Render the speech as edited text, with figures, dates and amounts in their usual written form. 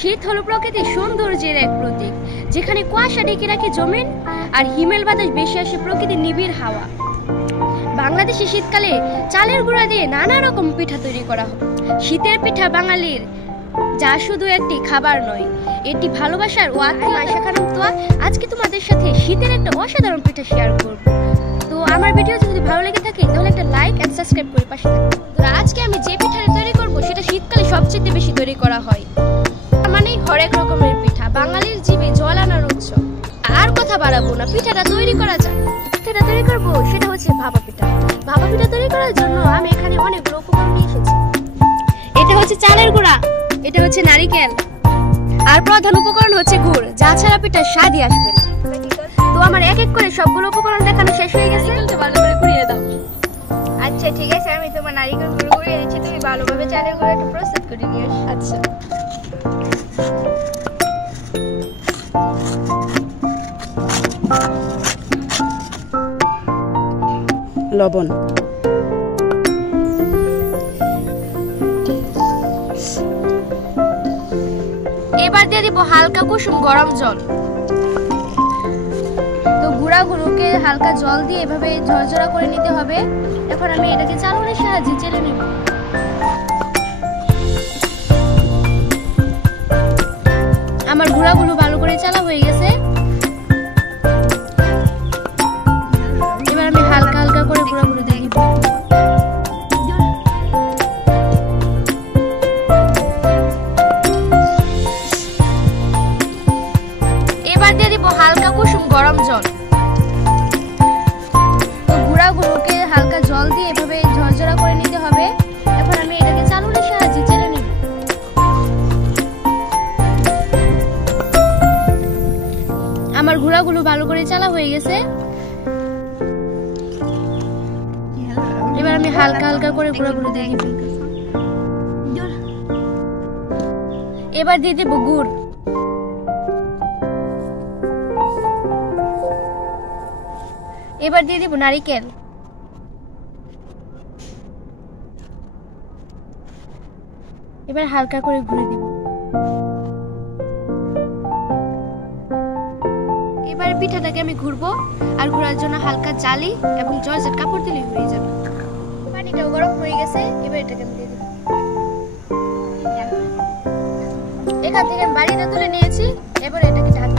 শীত হলো প্রকৃতির সৌন্দর্যের এক প্রতীক, যেখানে কুয়াশা ঢেকে রাখে জমিন আর হিমেল বাতাস বেশি আসে প্রকৃতির নিবিড় হাওয়া। বাংলাদেশে শীতকালে চালের গুঁড়া দিয়ে নানা রকম পিঠা তৈরি করা হয়। শীতের পিঠা বাঙালির যা শুধু একটি খাবার নয়, এটি ভালোবাসার ও আত্মীয়। আয়শা খানম তোয়া আজকে তোমাদের সাথে শীতের একটা অসাধারণ পিঠা শেয়ার করব। তো আমার ভিডিও যদি ভালো লেগে থাকে তাহলে একটা লাইক এন্ড সাবস্ক্রাইব করে পাশে থাকবে। তো আজকে আমি যে পিঠাটা তৈরি করব সেটা শীতকালে সবচেয়ে বেশি তৈরি করা হয়, মানে হরেক রকমের পিঠা, বাঙালির জিভে জল আনার উৎস। আর কথা বাড়াবো না, পিঠাটা তৈরি করা যাক। পিঠাটা তৈরি করব সেটা হচ্ছে ভাপা পিঠা। ভাপা পিঠা তৈরি করার জন্য আমি এখানে অনেকগুলো উপকরণ নিয়ে এসেছি। এটা হচ্ছে চালের গুঁড়া, এটা হচ্ছে নারিকেল, আর প্রধান উপকরণ হচ্ছে গুড়, যা ছাড়া পিঠার স্বাদই আসবে না। তো আমার এক এক করে সবগুলো উপকরণ দেখানো শেষ হয়ে গেছে। ভালো করে কুড়িয়ে দাও। আচ্ছা ঠিক আছে, আমি তোমার নারিকেল গুঁড়ো কুড়িয়ে দিচ্ছি, তুমি ভালোভাবে চালের গুঁড়ো একটু প্রসেস করে নিয়ে আসো। আচ্ছা, লবণ, এবার দিয়ে দিব হালকা কুসুম গরম জল। তো গুঁড়াগুলোকে হালকা জল দিয়ে এভাবে ঝরঝরা করে নিতে হবে। এখন আমি এটাকে চালনির সাহায্যে চেলে নিব। আমার গুঁড়াগুলো ভালো করে চালা হয়ে গেছে। এবার আমি হালকা হালকা করে গুঁড়াগুলো দিয়ে দিব। এবার দিয়ে দিব হালকা কুসুম গরম জল। তো গুঁড়াগুলোকে হালকা জল দিয়ে এভাবে ঝরঝরা করে নিতে হবে। এখন আমি এটাকে চালনির সাহায্যে চেলে নিব। আমার গুঁড়াগুলো ভালো করে চালা হয়ে গেছে। এবার আমি হালকা হালকা করে গুঁড়াগুলো দিয়ে দিব। এবার দিয়ে দেব গুড়। এবার দিয়ে দিব নারিকেল। এবার হালকা করে ঘুরে দিব। এবার পিঠাটাকে আমি ঘুরবো, আর ঘোরার জন্য হালকা জালি এবং জর্জেট কাপড় দিলেই হয়ে যাবে। পানিটাও গরম হয়ে গেছে, এবার এটাকে আমি দিয়ে দেব। এখান থেকে আমি বাড়িটা তুলে নিয়েছি, এবার এটাকে ঢাকা